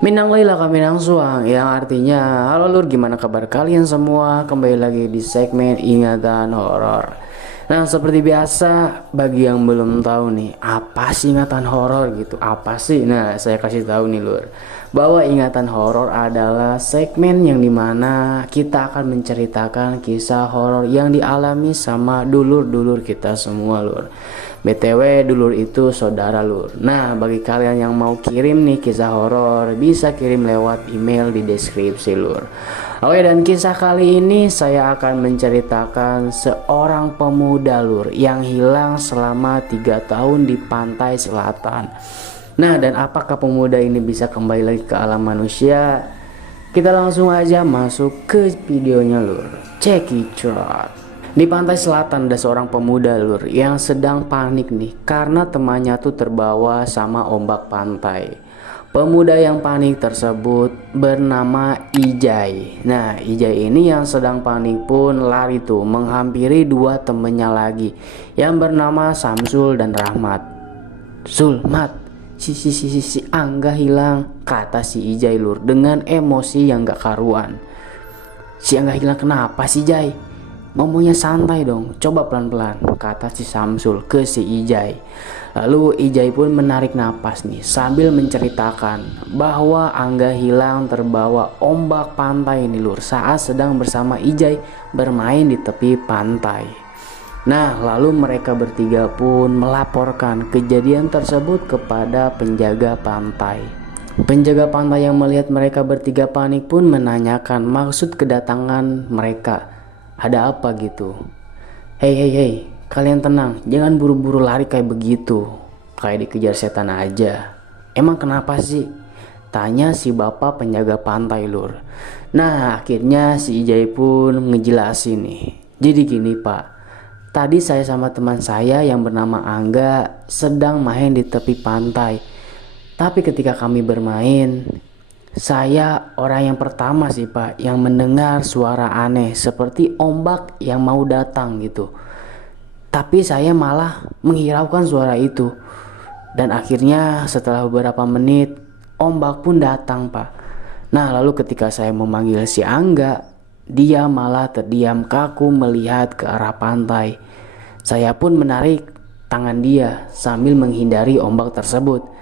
Minang Laila Minang Suang, yang artinya halo lur, gimana kabar kalian semua? Kembali lagi di segmen ingatan horor. Nah, seperti biasa, bagi yang belum tahu nih, apa sih ingatan horor gitu? Apa sih? Nah, saya kasih tahu nih lur, bahwa ingatan horor adalah segmen yang dimana kita akan menceritakan kisah horor yang dialami sama dulur-dulur kita semua lur. BTW dulur itu saudara lur. Nah, bagi kalian yang mau kirim nih kisah horor, bisa kirim lewat email di deskripsi lur. Oke, dan kisah kali ini saya akan menceritakan seorang pemuda lur yang hilang selama 3 tahun di pantai selatan. Nah, dan apakah pemuda ini bisa kembali lagi ke alam manusia? Kita langsung aja masuk ke videonya lur. Check it out. Di pantai selatan ada seorang pemuda lur yang sedang panik nih karena temannya tuh terbawa sama ombak pantai. Pemuda yang panik tersebut bernama Ijai. Nah, Ijai ini yang sedang panik pun lari tuh menghampiri dua temennya lagi yang bernama Samsul dan Rahmat. "Sul, Mat, si Angga hilang," kata si Ijai lur dengan emosi yang gak karuan. "Si Angga hilang kenapa sih, Jai? Ngomongnya santai dong, coba pelan-pelan," kata si Samsul ke si Ijai. Lalu Ijai pun menarik napas nih sambil menceritakan bahwa Angga hilang terbawa ombak pantai ini lur saat sedang bersama Ijai bermain di tepi pantai. Nah, lalu mereka bertiga pun melaporkan kejadian tersebut kepada penjaga pantai. Penjaga pantai yang melihat mereka bertiga panik pun menanyakan maksud kedatangan mereka. Ada apa gitu? Hei, kalian tenang, jangan buru-buru lari kayak begitu, kayak dikejar setan aja. Emang kenapa sih? Tanya si bapak penjaga pantai lur. Nah, akhirnya si Ijai pun ngejelasin nih. Jadi gini pak, tadi saya sama teman saya yang bernama Angga sedang main di tepi pantai. Tapi ketika kami bermain, saya orang yang pertama sih pak yang mendengar suara aneh seperti ombak yang mau datang gitu. Tapi saya malah menghiraukan suara itu. Dan akhirnya setelah beberapa menit ombak pun datang pak. Nah, lalu ketika saya memanggil si Angga, dia malah terdiam kaku melihat ke arah pantai. Saya pun menarik tangan dia sambil menghindari ombak tersebut.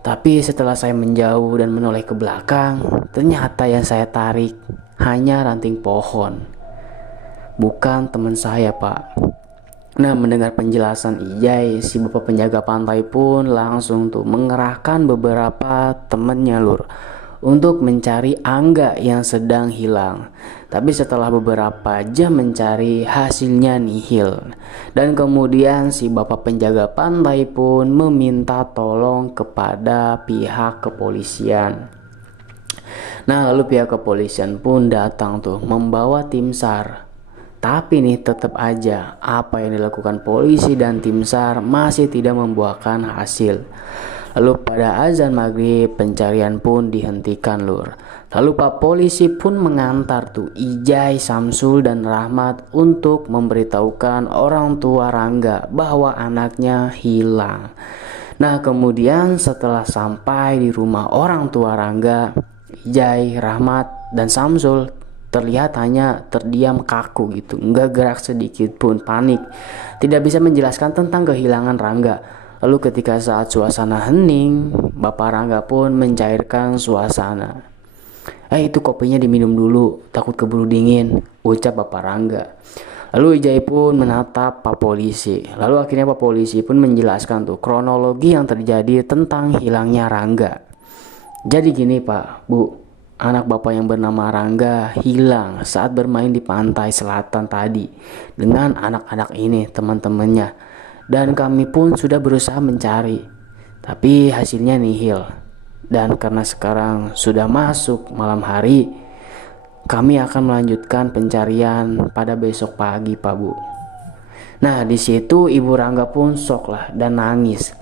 Tapi setelah saya menjauh dan menoleh ke belakang, ternyata yang saya tarik hanya ranting pohon, bukan teman saya pak. Nah, mendengar penjelasan Ijai, si bapak penjaga pantai pun langsung tuh mengerahkan beberapa temannya lur untuk mencari Angga yang sedang hilang. Tapi setelah beberapa jam mencari, hasilnya nihil. Dan kemudian si bapak penjaga pantai pun meminta tolong kepada pihak kepolisian. Nah, lalu pihak kepolisian pun datang tuh membawa tim SAR. Tapi nih tetap aja apa yang dilakukan polisi dan tim SAR masih tidak membuahkan hasil. Lalu pada azan maghrib pencarian pun dihentikan lur. Lalu pak polisi pun mengantar tuh Ijai, Samsul dan Rahmat untuk memberitahukan orang tua Rangga bahwa anaknya hilang. Nah, kemudian setelah sampai di rumah orang tua Rangga, Ijai, Rahmat dan Samsul terlihat hanya terdiam kaku gitu, nggak gerak sedikit pun, panik, tidak bisa menjelaskan tentang kehilangan Rangga. Lalu ketika saat suasana hening, Bapak Rangga pun mencairkan suasana. Itu kopinya diminum dulu, takut keburu dingin," ucap Bapak Rangga. Lalu Ijai pun menatap Pak Polisi. Lalu akhirnya Pak Polisi pun menjelaskan tuh kronologi yang terjadi tentang hilangnya Rangga. Jadi gini Pak, Bu, anak Bapak yang bernama Rangga hilang saat bermain di pantai selatan tadi dengan anak-anak ini, teman-temannya. Dan kami pun sudah berusaha mencari, tapi hasilnya nihil. Dan karena sekarang sudah masuk malam hari, kami akan melanjutkan pencarian pada besok pagi Pak Bu. Nah, di situ Ibu Rangga pun shock lah dan nangis.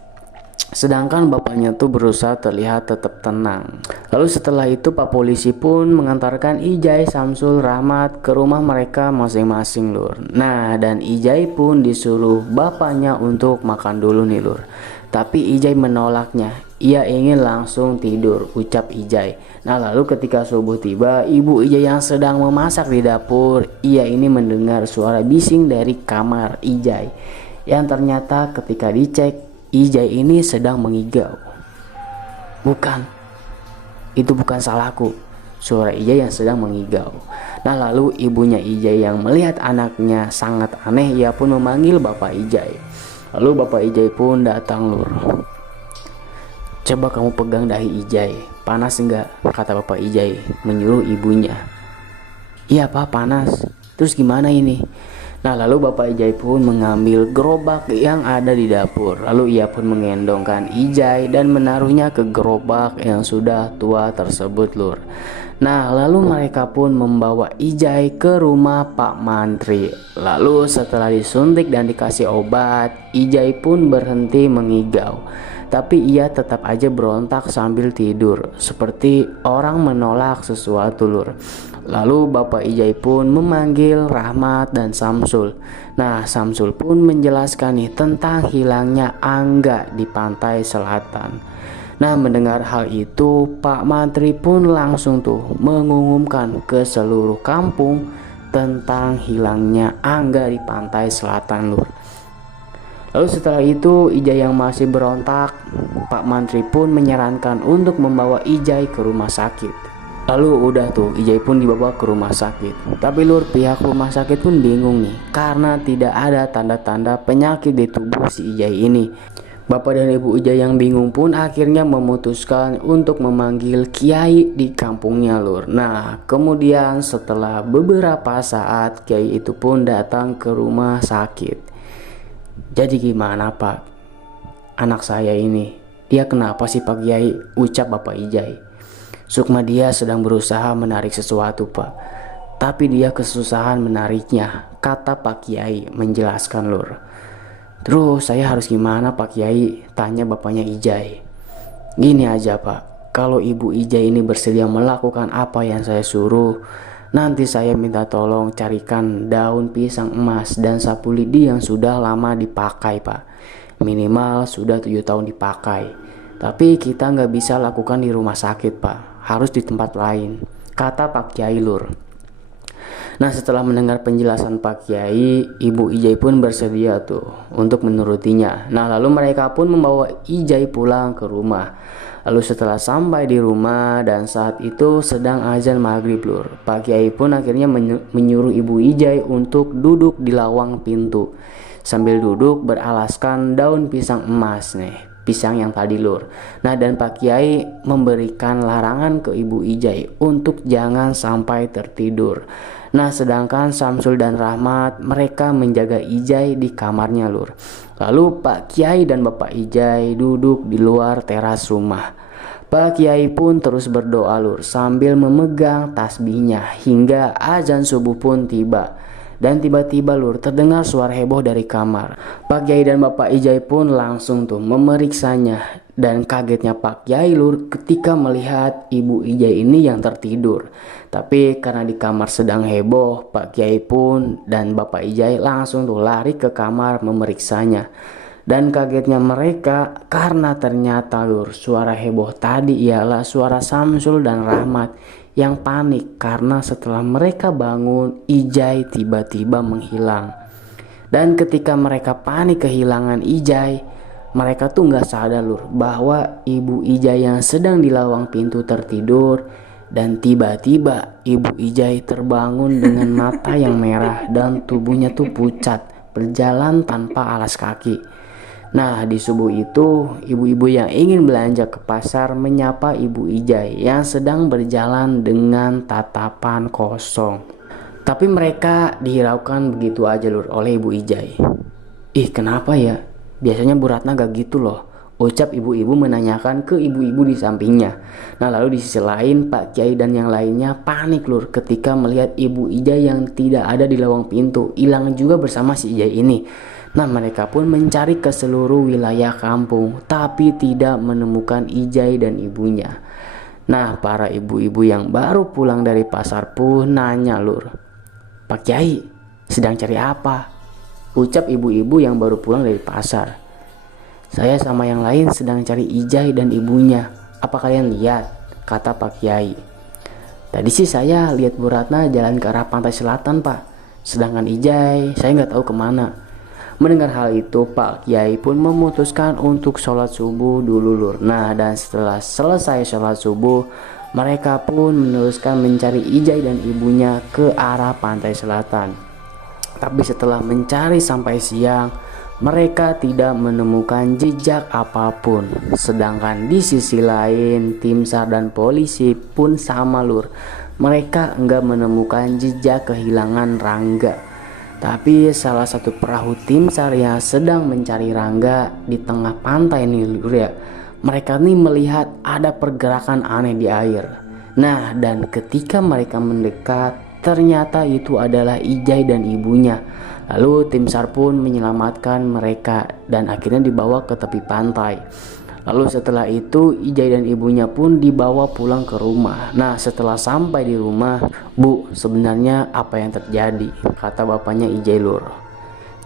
Sedangkan bapaknya tuh berusaha terlihat tetap tenang. Lalu setelah itu Pak Polisi pun mengantarkan Ijai, Samsul, Rahmat ke rumah mereka masing-masing lur. Nah, dan Ijai pun disuruh bapaknya untuk makan dulu nih lur. Tapi Ijai menolaknya. Ia ingin langsung tidur, ucap Ijai. Nah lalu ketika subuh tiba, ibu Ijai yang sedang memasak di dapur, ia ini mendengar suara bising dari kamar Ijai. Yang ternyata ketika dicek, Ijai ini sedang mengigau. Bukan, itu bukan salahku, suara Ijai yang sedang mengigau. Nah lalu ibunya Ijai yang melihat anaknya sangat aneh, ia pun memanggil bapak Ijai. Lalu bapak Ijai pun datang, Lur. Coba kamu pegang dahi Ijai, panas enggak? Kata bapak Ijai menyuruh ibunya. Iya pak, panas. Terus gimana ini? Nah lalu bapak Ijai pun mengambil gerobak yang ada di dapur. Lalu ia pun mengendongkan Ijai dan menaruhnya ke gerobak yang sudah tua tersebut, Lur. Nah lalu mereka pun membawa Ijai ke rumah Pak Mantri. Lalu setelah disuntik dan dikasih obat, Ijai pun berhenti mengigau. Tapi ia tetap aja berontak sambil tidur, seperti orang menolak sesuatu, Lur. Lalu bapak Ijai pun memanggil Rahmat dan Samsul. Nah Samsul pun menjelaskan nih tentang hilangnya Angga di pantai selatan. Nah mendengar hal itu, Pak Mantri pun langsung tuh mengumumkan ke seluruh kampung tentang hilangnya Angga di pantai selatan, Lur. Lalu setelah itu Ijai yang masih berontak, Pak Mantri pun menyarankan untuk membawa Ijai ke rumah sakit. Lalu udah tuh Ijai pun dibawa ke rumah sakit. Tapi Lur, pihak rumah sakit pun bingung nih, karena tidak ada tanda-tanda penyakit di tubuh si Ijai ini. Bapak dan ibu Ijai yang bingung pun akhirnya memutuskan untuk memanggil kiai di kampungnya, Lur. Nah kemudian setelah beberapa saat kiai itu pun datang ke rumah sakit. Jadi gimana pak, anak saya ini, dia kenapa sih pak Kiai? Ucap bapak Ijai. Sukma dia sedang berusaha menarik sesuatu pak, tapi dia kesusahan menariknya, kata pak Kiai menjelaskan, Lur. Terus saya harus gimana pak Kiai? Tanya bapaknya Ijai. Gini aja pak, kalau ibu Ijai ini bersedia melakukan apa yang saya suruh, nanti saya minta tolong carikan daun pisang emas dan sapu lidi yang sudah lama dipakai pak. Minimal sudah 7 tahun dipakai. Tapi kita nggak bisa lakukan di rumah sakit pak, harus di tempat lain, kata Pak Kiai, Lur. Nah setelah mendengar penjelasan Pak Kiai, ibu Ijai pun bersedia tuh untuk menurutinya. Nah lalu mereka pun membawa Ijai pulang ke rumah. Lalu setelah sampai di rumah dan saat itu sedang azan maghrib, Lur, Pak Kiai pun akhirnya menyuruh ibu Ijai untuk duduk di lawang pintu sambil duduk beralaskan daun pisang emas nih, pisang yang tadi, Lur. Nah dan Pak Kiai memberikan larangan ke ibu Ijai untuk jangan sampai tertidur. Nah sedangkan Samsul dan Rahmat mereka menjaga Ijai di kamarnya, Lur. Lalu Pak Kiai dan Bapak Ijai duduk di luar teras rumah. Pak Kiai pun terus berdoa, Lur, sambil memegang tasbihnya hingga azan subuh pun tiba. Dan tiba-tiba, Lur, terdengar suara heboh dari kamar. Pak Kiai dan Bapak Ijai pun langsung tuh memeriksanya. Dan kagetnya Pak Kiai, Lur, ketika melihat ibu Ijai ini yang tertidur. Tapi karena di kamar sedang heboh, Pak Kiai pun dan Bapak Ijai langsung tuh lari ke kamar memeriksanya. Dan kagetnya mereka karena ternyata, Lur, suara heboh tadi ialah suara Samsul dan Rahmat yang panik karena setelah mereka bangun, Ijai tiba-tiba menghilang. Dan ketika mereka panik kehilangan Ijai, mereka tuh nggak sadar, Lur, bahwa ibu Ijai yang sedang di lawang pintu tertidur. Dan tiba-tiba ibu Ijai terbangun dengan mata yang merah dan tubuhnya tuh pucat, berjalan tanpa alas kaki. Nah di subuh itu ibu-ibu yang ingin belanja ke pasar menyapa ibu Ijai yang sedang berjalan dengan tatapan kosong. Tapi mereka dihiraukan begitu aja, Lur, oleh ibu Ijai. Ih kenapa ya? Biasanya Bu Ratna gak gitu loh, ucap ibu-ibu menanyakan ke ibu-ibu di sampingnya. Nah lalu di sisi lain Pak Kiai dan yang lainnya panik, Lur, ketika melihat ibu Ijai yang tidak ada di lawang pintu, hilang juga bersama si Ijai ini. Nah mereka pun mencari ke seluruh wilayah kampung, tapi tidak menemukan Ijai dan ibunya. Nah para ibu-ibu yang baru pulang dari pasar pun nanya, Lur, Pak Kiai sedang cari apa? Ucap ibu-ibu yang baru pulang dari pasar. Saya sama yang lain sedang cari Ijai dan ibunya. Apa kalian lihat? Kata Pak Kiai. Tadi sih saya lihat Bu Ratna jalan ke arah pantai selatan, Pak. Sedangkan Ijai saya nggak tahu kemana. Mendengar hal itu, Pak Kiai pun memutuskan untuk sholat subuh dulu, Lur. Nah, dan setelah selesai sholat subuh, mereka pun meneruskan mencari Ijai dan ibunya ke arah pantai selatan. Tapi setelah mencari sampai siang, mereka tidak menemukan jejak apapun. Sedangkan di sisi lain, tim SAR dan polisi pun sama, Lur. Mereka enggak menemukan jejak kehilangan Rangga. Tapi salah satu perahu tim SAR yang sedang mencari Rangga di tengah pantai nih, Lur ya, mereka nih melihat ada pergerakan aneh di air. Nah, dan ketika mereka mendekat, ternyata itu adalah Ijai dan ibunya. Lalu tim SAR pun menyelamatkan mereka dan akhirnya dibawa ke tepi pantai. Lalu setelah itu Ijai dan ibunya pun dibawa pulang ke rumah. Nah, setelah sampai di rumah, Bu, sebenarnya apa yang terjadi? Kata bapaknya Ijai, Lur.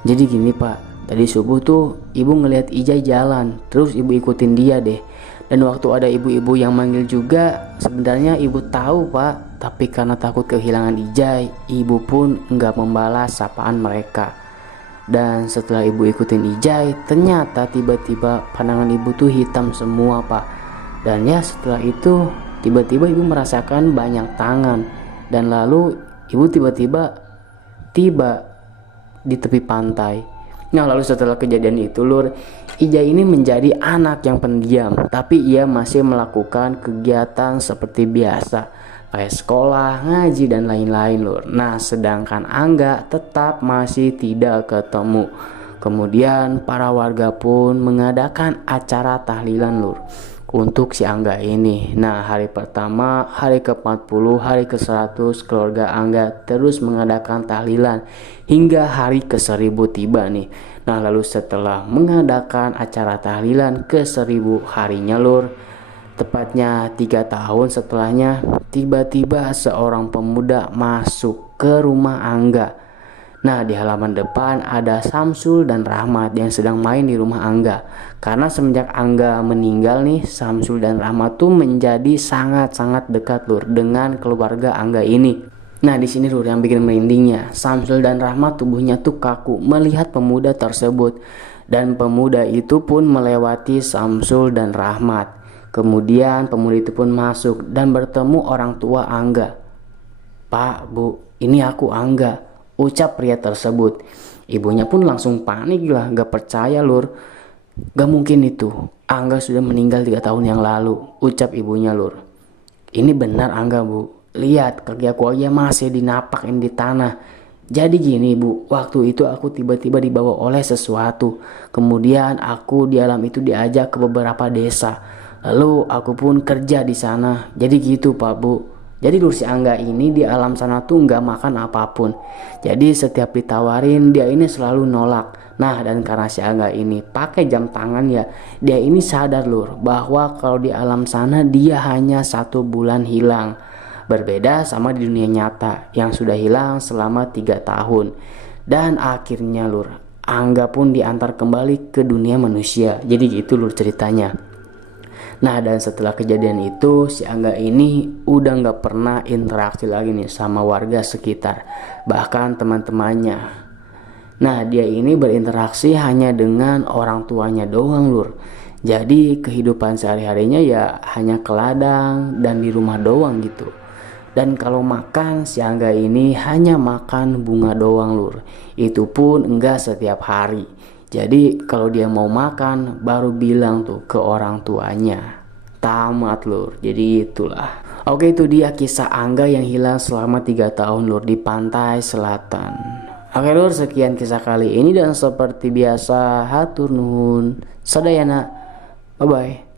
Jadi gini, Pak, tadi subuh tuh ibu ngelihat Ijai jalan, terus ibu ikutin dia deh. Dan waktu ada ibu-ibu yang manggil juga, sebenarnya ibu tahu, Pak, tapi karena takut kehilangan Ijai, ibu pun enggak membalas sapaan mereka. Dan setelah ibu ikutin Ijai, ternyata tiba-tiba pandangan ibu tuh hitam semua, Pak. Dan ya setelah itu tiba-tiba ibu merasakan banyak tangan. Dan lalu ibu tiba-tiba tiba di tepi pantai. Nah, lalu setelah kejadian itu, Lur, Ijai ini menjadi anak yang pendiam, tapi ia masih melakukan kegiatan seperti biasa, kayak sekolah, ngaji, dan lain-lain, Lur. Nah, sedangkan Angga tetap masih tidak ketemu. Kemudian para warga pun mengadakan acara tahlilan, Lur, untuk si Angga ini. Nah, hari pertama, hari ke-40, hari ke-100, keluarga Angga terus mengadakan tahlilan hingga hari ke-1000 tiba nih. Nah, lalu setelah mengadakan acara tahlilan ke-1000 harinya, Lur, tepatnya 3 tahun setelahnya, tiba-tiba seorang pemuda masuk ke rumah Angga. Nah, di halaman depan ada Samsul dan Rahmat yang sedang main di rumah Angga. Karena semenjak Angga meninggal nih, Samsul dan Rahmat tuh menjadi sangat-sangat dekat, Lur, dengan keluarga Angga ini. Nah, di sini, Lur, yang bikin merindingnya, Samsul dan Rahmat tubuhnya tuh kaku melihat pemuda tersebut. Dan pemuda itu pun melewati Samsul dan Rahmat. Kemudian pemuda itu pun masuk dan bertemu orang tua Angga. "Pak, Bu, ini aku Angga," ucap pria tersebut. Ibunya pun langsung panik lah, gak percaya, Lur. "Gak mungkin itu, Angga sudah meninggal 3 tahun yang lalu," ucap ibunya, Lur. "Ini benar Angga, Bu. Lihat, kaki aku aja masih dinapakin di tanah. Jadi gini, Bu, waktu itu aku tiba-tiba dibawa oleh sesuatu. Kemudian aku di alam itu diajak ke beberapa desa. Lalu aku pun kerja di sana. Jadi gitu, Pak, Bu. Jadi Lur, si Angga ini di alam sana tuh nggak makan apapun. Jadi setiap ditawarin dia ini selalu nolak. Nah, dan karena si Angga ini pakai jam tangan ya, dia ini sadar, Lur, bahwa kalau di alam sana dia hanya 1 bulan hilang. Berbeda sama di dunia nyata yang sudah hilang selama 3 tahun. Dan akhirnya, Lur, Angga pun diantar kembali ke dunia manusia. Jadi gitu, Lur, ceritanya. Nah, dan setelah kejadian itu, si Angga ini udah gak pernah interaksi lagi nih sama warga sekitar, bahkan teman-temannya. Nah, dia ini berinteraksi hanya dengan orang tuanya doang, Lur. Jadi kehidupan sehari-harinya ya hanya ke ladang dan di rumah doang gitu. Dan kalau makan, si Angga ini hanya makan bunga doang, Lur. Itu pun enggak setiap hari. Jadi kalau dia mau makan baru bilang tuh ke orang tuanya. Tamat, Lur. Jadi itulah. Oke, itu dia kisah Angga yang hilang selama 3 tahun, Lur, di pantai selatan. Oke, Lur, sekian kisah kali ini dan seperti biasa hatur nuhun. Sadayana. Bye bye.